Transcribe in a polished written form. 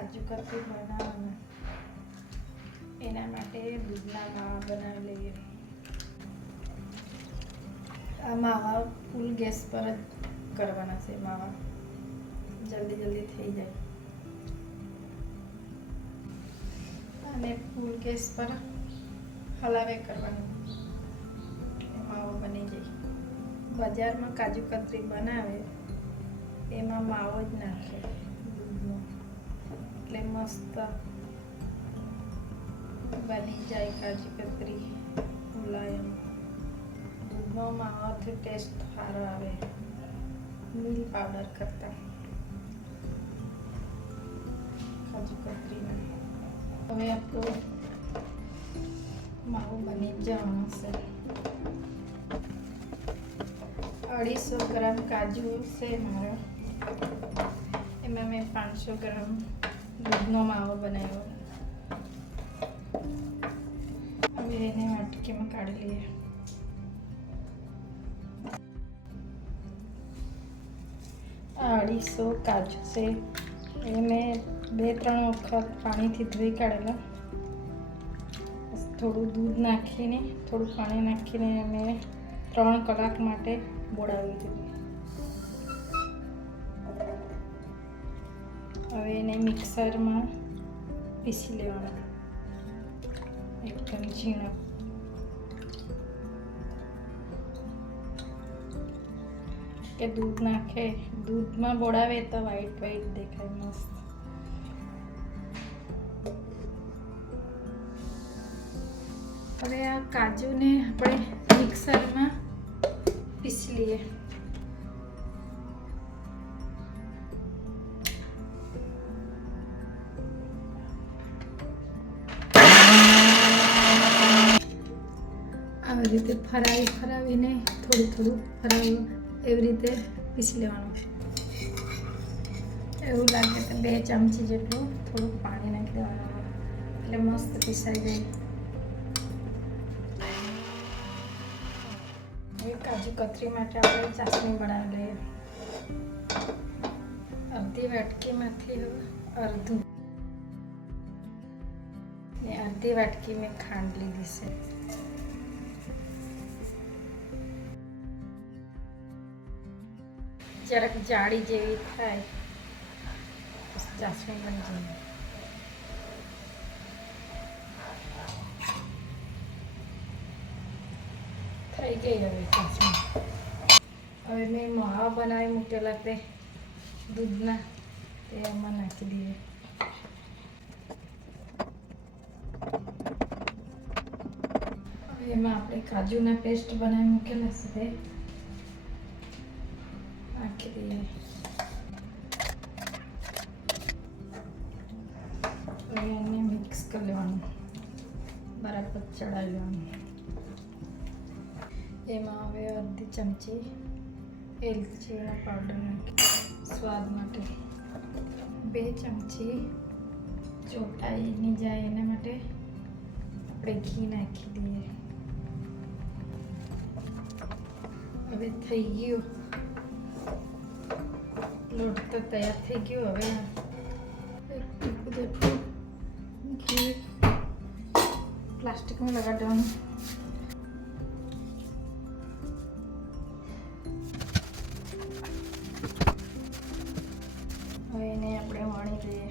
કાજુ કતરી બનાવવાના, એના માટે દૂધના માવા બનાવી લઈએ. આ માવા ફૂલ ગેસ પર જ કરવાના છે. માવા જલ્દી થઈ જાય અને ફૂલ ગેસ પર હલાવે કરવાનું, માવો બની જાય. બજારમાં કાજુ કતરી બનાવે એમાં માવો જ નાખે દૂધનો, એટલે મસ્ત બની જાય કાજુ કતરી મુલાયમ. દૂધનો માવાથી ટેસ્ટ સારો આવે મિલ્ક પાવડર કરતાં કાજુ કતરીમાં. હવે આપણો માવો બની જવાનો છે. 250 ગ્રામ કાજુ છે મારો, એમાં મેં 500 ગ્રામ દૂધનો માવો બનાવ્યો. હવે એને વાટકીમાં કાઢી લઈએ. આ 250 કાજુ છે એ મેં 2-3 વખત પાણીથી ધોઈ કાઢેલા. થોડું દૂધ નાખીને થોડું પાણી નાખીને મેં 3 કલાક માટે બોળાવી દીધું. હવે એને મિક્સરમાં પીસી લેવાનું એકદમ ઝીણો. કે દૂધ નાખે, દૂધમાં બોળાવે તો વ્હાઈટ દેખાય મસ્ત. હવે આ કાજુને આપણે મિક્સરમાં પીસી લઈએ. આવી રીતે ફરાવીને થોડું ફરાવી એવી રીતે પીસી લેવાનું. એવું લાગે તો 2 ચમચી જેટલું થોડું પાણી નાખી દેવાનું, એટલે મસ્ત પીસાઈ જાય. હવે કાજુ કતરી માટે આપણે ચાસણી બનાવી લઈએ. અડધી વાટકીમાંથી અડધું ને અડધી વાટકી મેં ખાંડ લીધી છે. જરાક જાડી જેવી થાય ચાસણી બની જાય. થઈ ગઈ હવે ચાસણી. હવે મેં માવા બનાવી મૂકેલા તે દૂધના, તે એમાં નાખી દઈએ. હવે એમાં આપણે કાજુના પેસ્ટ બનાવી મૂકેલા છે તે નાખી દઈએ. હવે એને મિક્સ કરી લેવાનું, બરાબર ચડાવી લેવાનું. એમાં હવે અડધી ચમચી એલચીનો પાવડર નાખી સ્વાદ માટે. 2 ચમચી ચોટાઈ નહીં જાય એના માટે આપણે ઘી નાખી દઈએ. હવે થઈ ગયું, લોટ તો તૈયાર થઈ ગયો. હવે ઘી પ્લાસ્ટિકમાં લગાડી દેવાનું. હવે એને આપણે વણી લઈએ.